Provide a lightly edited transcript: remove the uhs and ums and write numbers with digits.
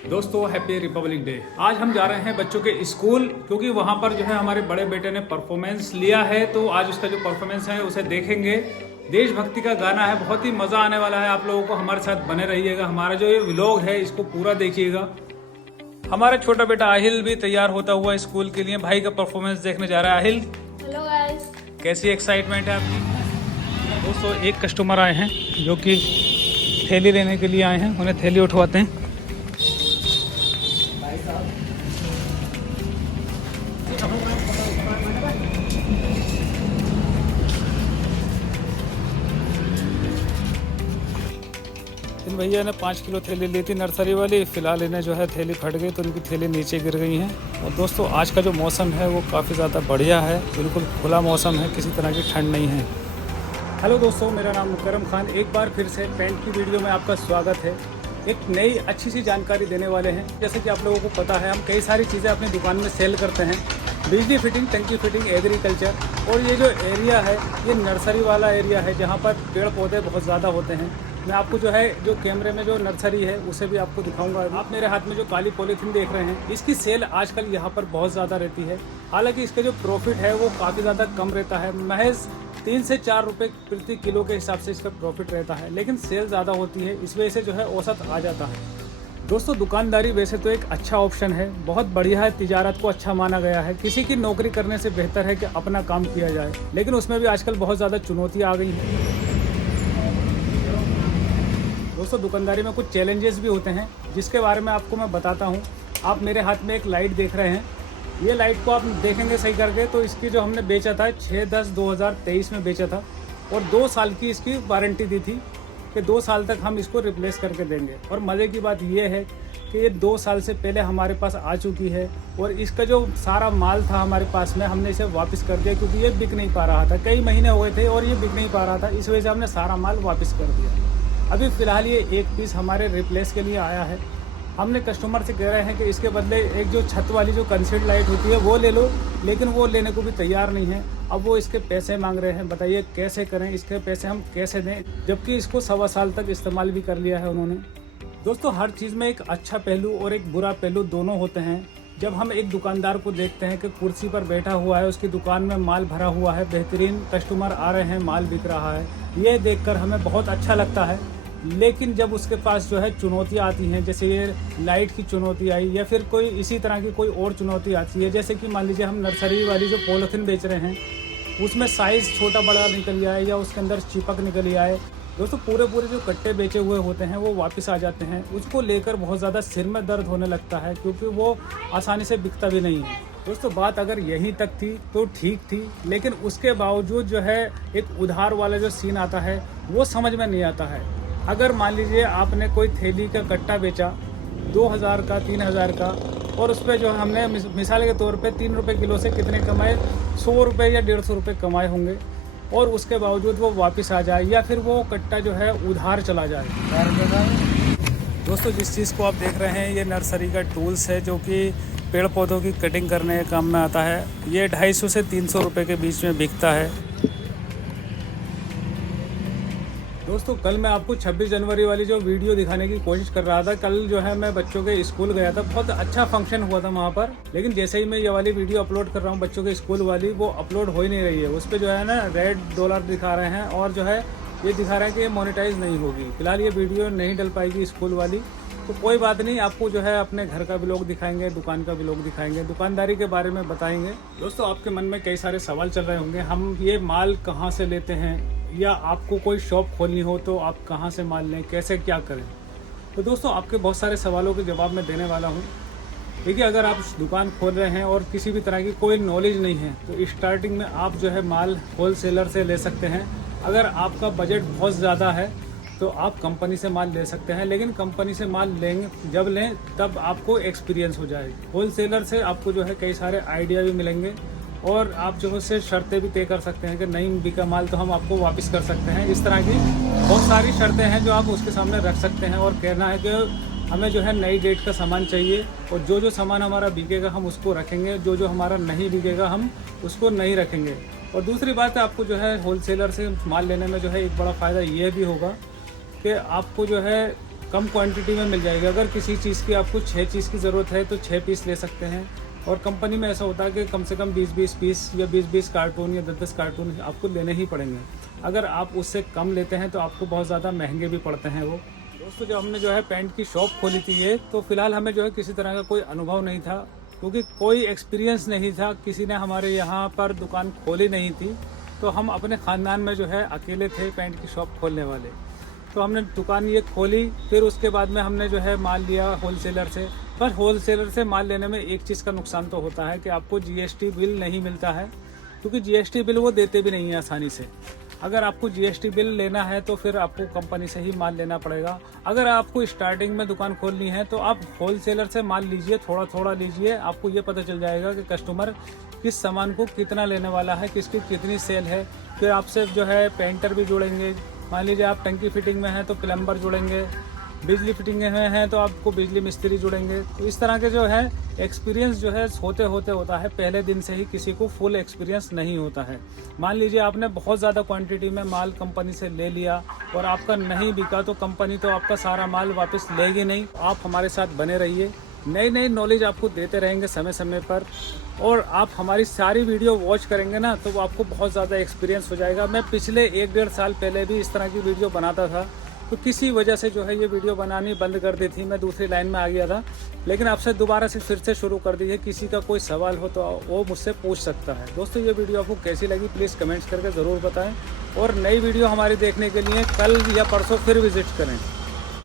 दोस्तों happy Republic day. आज हम जा रहे हैं बच्चों के स्कूल, क्योंकि वहाँ पर जो है हमारे बड़े बेटे ने परफॉर्मेंस लिया है, तो आज उसका जो परफॉर्मेंस है उसे देखेंगे। देशभक्ति का गाना है, बहुत ही मज़ा आने वाला है। आप लोगों को हमारे साथ बने रहिएगा। हमारा जो ये व्लॉग है इसको पूरा देखिएगा। हमारा छोटा बेटा आहिल भी तैयार होता हुआ स्कूल के लिए भाई का परफॉर्मेंस देखने जा रहा है। आहिल, हेलो गाइस, कैसी एक्साइटमेंट है आपकी? दोस्तों एक कस्टमर आए हैं जो कि थैली लेने के लिए आए हैं, उन्हें थैली उठवाते हैं। इन भैया ने 5 किलो थैली ली थी नर्सरी वाली। फिलहाल इन्हें जो है थैली फट गई तो उनकी थैली नीचे गिर गई है। और दोस्तों आज का जो मौसम है वो काफ़ी ज़्यादा बढ़िया है, बिल्कुल खुला मौसम है, किसी तरह की ठंड नहीं है। हेलो दोस्तों, मेरा नाम मुकरम खान। एक बार फिर से पेंट की वीडियो में आपका स्वागत है। एक नई अच्छी सी जानकारी देने वाले हैं। जैसे कि आप लोगों को पता है, हम कई सारी चीज़ें अपनी दुकान में सेल करते हैं। बिजली फिटिंग, टंकी फिटिंग, एग्रीकल्चर। और ये जो एरिया है ये नर्सरी वाला एरिया है जहाँ पर पेड़ पौधे बहुत ज़्यादा होते हैं। मैं आपको जो है जो कैमरे में जो नर्सरी है उसे भी आपको दिखाऊंगा। आप मेरे हाथ में जो काली पॉलीथीन देख रहे हैं, इसकी सेल आजकल यहाँ पर बहुत ज़्यादा रहती है। हालांकि इसका जो प्रॉफिट है वो काफ़ी ज़्यादा कम रहता है, महज 3 से 4 रुपये प्रति किलो के हिसाब से इसका प्रॉफिट रहता है। लेकिन सेल ज़्यादा होती है, इस वजह से जो है औसत आ जाता है। दोस्तों दुकानदारी वैसे तो एक अच्छा ऑप्शन है, बहुत बढ़िया है, तिजारत को अच्छा माना गया है। किसी की नौकरी करने से बेहतर है कि अपना काम किया जाए, लेकिन उसमें भी आजकल बहुत ज़्यादा चुनौतियाँ आ गई हैं। दोस्तों दुकानदारी में कुछ चैलेंजेस भी होते हैं, जिसके बारे में आपको मैं बताता हूँ। आप मेरे हाथ में एक लाइट देख रहे हैं, ये लाइट को आप देखेंगे सही करके तो इसकी जो हमने बेचा था 6/10/2023 में बेचा था, और 2 साल की इसकी वारंटी दी थी कि 2 साल तक हम इसको रिप्लेस करके देंगे। और मज़े की बात ये है कि ये 2 साल से पहले हमारे पास आ चुकी है, और इसका जो सारा माल था हमारे पास में हमने इसे वापस कर दिया, क्योंकि ये बिक नहीं पा रहा था। कई महीने हो गए थे और ये बिक नहीं पा रहा था, इस वजह से हमने सारा माल वापस कर दिया। अभी फ़िलहाल ये एक पीस हमारे रिप्लेस के लिए आया है। हमने कस्टमर से कह रहे हैं कि इसके बदले एक जो छत वाली जो कंसील्ड लाइट होती है वो ले लो, लेकिन वो लेने को भी तैयार नहीं है। अब वो इसके पैसे मांग रहे हैं। बताइए कैसे करें, इसके पैसे हम कैसे दें, जबकि इसको 1.25 साल तक इस्तेमाल भी कर लिया है उन्होंने। दोस्तों हर चीज़ में एक अच्छा पहलू और एक बुरा पहलू दोनों होते हैं। जब हम एक दुकानदार को देखते हैं कि कुर्सी पर बैठा हुआ है, उसकी दुकान में माल भरा हुआ है, बेहतरीन कस्टमर आ रहे हैं, माल बिक रहा है, ये देखकर हमें बहुत अच्छा लगता है। लेकिन जब उसके पास जो है चुनौतियाँ आती हैं, जैसे ये लाइट की चुनौती आई, या फिर कोई इसी तरह की कोई और चुनौती आती है, जैसे कि मान लीजिए हम नर्सरी वाली जो पॉलीथीन बेच रहे हैं उसमें साइज़ छोटा बड़ा निकल आए या उसके अंदर चिपक निकल आए। दोस्तों पूरे जो कट्टे बेचे हुए होते हैं वो वापस आ जाते हैं। उसको लेकर बहुत ज़्यादा सिर में दर्द होने लगता है, क्योंकि वो आसानी से बिकता भी नहीं है। दोस्तों बात अगर यहीं तक थी तो ठीक थी, लेकिन उसके बावजूद जो है एक उधार वाला जो सीन आता है वो समझ में नहीं आता है। अगर मान लीजिए आपने कोई थैली का कट्टा बेचा 2000 का, 3000 का, और उस पर जो हमने मिसाल के तौर पे 3 रुपये किलो से कितने कमाए, 100 रुपये या 150 रुपये कमाए होंगे, और उसके बावजूद वो वापस आ जाए या फिर वो कट्टा जो है उधार चला जाए। दोस्तों जिस चीज़ को आप देख रहे हैं ये नर्सरी का टूल्स है, जो कि पेड़ पौधों की कटिंग करने के काम में आता है। ये 250 से 300 रुपये के बीच में बिकता है। दोस्तों कल मैं आपको 26 जनवरी वाली जो वीडियो दिखाने की कोशिश कर रहा था। कल जो है मैं बच्चों के स्कूल गया था, बहुत अच्छा फंक्शन हुआ था वहाँ पर, लेकिन जैसे ही मैं ये वाली वीडियो अपलोड कर रहा हूँ बच्चों के स्कूल वाली, वो अपलोड हो ही नहीं रही है। उस पर जो है ना $, दिखा रहे हैं, और जो है ये दिखा रहे हैं कि ये मोनेटाइज नहीं होगी। फिलहाल ये वीडियो नहीं डल पाएगी स्कूल वाली, तो कोई बात नहीं, आपको जो है अपने घर का भी लोग दिखाएंगे, दुकान का भी लोग दिखाएंगे, दुकानदारी के बारे में बताएंगे। दोस्तों आपके मन में कई सारे सवाल चल रहे होंगे, हम ये माल कहाँ से लेते हैं, या आपको कोई शॉप खोलनी हो तो आप कहाँ से माल लें, कैसे क्या करें। तो दोस्तों आपके बहुत सारे सवालों के जवाब मैं देने वाला हूँ। देखिए अगर आप दुकान खोल रहे हैं और किसी भी तरह की कोई नॉलेज नहीं है, तो स्टार्टिंग में आप जो है माल होलसेलर से ले सकते हैं। अगर आपका बजट बहुत ज़्यादा है तो आप कंपनी से माल ले सकते हैं, लेकिन कंपनी से माल लेंगे जब लें तब आपको एक्सपीरियंस हो जाएगी। होलसेलर से आपको जो है कई सारे आइडिया भी मिलेंगे, और आप जो है शर्तें भी तय कर सकते हैं कि नहीं बिका माल तो हम आपको वापस कर सकते हैं। इस तरह की बहुत सारी शर्तें हैं जो आप उसके सामने रख सकते हैं, और कहना है कि हमें जो है नई डेट का सामान चाहिए, और जो सामान हमारा बिकेगा हम उसको रखेंगे, जो हमारा नहीं बिकेगा हम उसको नहीं रखेंगे। और दूसरी बात है, आपको जो है होलसेलर से माल लेने में जो है एक बड़ा फ़ायदा ये भी होगा कि आपको जो है कम क्वांटिटी में मिल जाएगी। अगर किसी चीज़ की आपको 6 चीज़ की ज़रूरत है तो 6 पीस ले सकते हैं। और कंपनी में ऐसा होता है कि कम से कम 20-20 पीस या 20-20 कार्टून या 10-10 कार्टून आपको लेने ही पड़ेंगे। अगर आप उससे कम लेते हैं तो आपको बहुत ज़्यादा महंगे भी पड़ते हैं वो। दोस्तों, जब हमने जो है पैंट की शॉप खोली थी ये, तो फिलहाल हमें जो है किसी तरह का कोई अनुभव नहीं था, क्योंकि कोई एक्सपीरियंस नहीं था, किसी ने हमारे यहाँ पर दुकान खोली नहीं थी। तो हम अपने ख़ानदान में जो है अकेले थे पैंट की शॉप खोलने वाले। तो हमने दुकान ये खोली, फिर उसके बाद में हमने जो है माल लिया होलसेलर से। पर होलसेलर से माल लेने में एक चीज़ का नुकसान तो होता है कि आपको जीएसटी बिल नहीं मिलता है, क्योंकि जीएसटी बिल वो देते भी नहीं है आसानी से। अगर आपको जीएसटी बिल लेना है तो फिर आपको कंपनी से ही माल लेना पड़ेगा। अगर आपको स्टार्टिंग में दुकान खोलनी है तो आप होलसेलर से माल लीजिए, थोड़ा थोड़ा लीजिए। आपको ये पता चल जाएगा कि कस्टमर किस सामान को कितना लेने वाला है, किसकी कितनी सेल है। फिर आपसे जो है पेंटर भी जुड़ेंगे। मान लीजिए आप टंकी फिटिंग में हैं तो प्लम्बर जुड़ेंगे, बिजली फिटिंग में हैं तो आपको बिजली मिस्त्री जुड़ेंगे। तो इस तरह के जो है एक्सपीरियंस जो है होते होते होता है। पहले दिन से ही किसी को फुल एक्सपीरियंस नहीं होता है। मान लीजिए आपने बहुत ज़्यादा क्वांटिटी में माल कंपनी से ले लिया और आपका नहीं बिका, तो कंपनी तो आपका सारा माल वापस लेगी नहीं। आप हमारे साथ बने रहिए, नई नई नॉलेज आपको देते रहेंगे समय समय पर। और आप हमारी सारी वीडियो वॉच करेंगे ना तो वो आपको बहुत ज़्यादा एक्सपीरियंस हो जाएगा। मैं पिछले 1-1.5 साल पहले भी इस तरह की वीडियो बनाता था, तो किसी वजह से जो है ये वीडियो बनानी बंद कर दी थी, मैं दूसरी लाइन में आ गया था। लेकिन आपसे दोबारा से फिर से शुरू कर दी है। किसी का कोई सवाल हो तो वो मुझसे पूछ सकता है। दोस्तों, ये वीडियो आपको कैसी लगी प्लीज़ कमेंट्स करके ज़रूर बताएं। और नई वीडियो हमारी देखने के लिए कल या परसों फिर विजिट करें।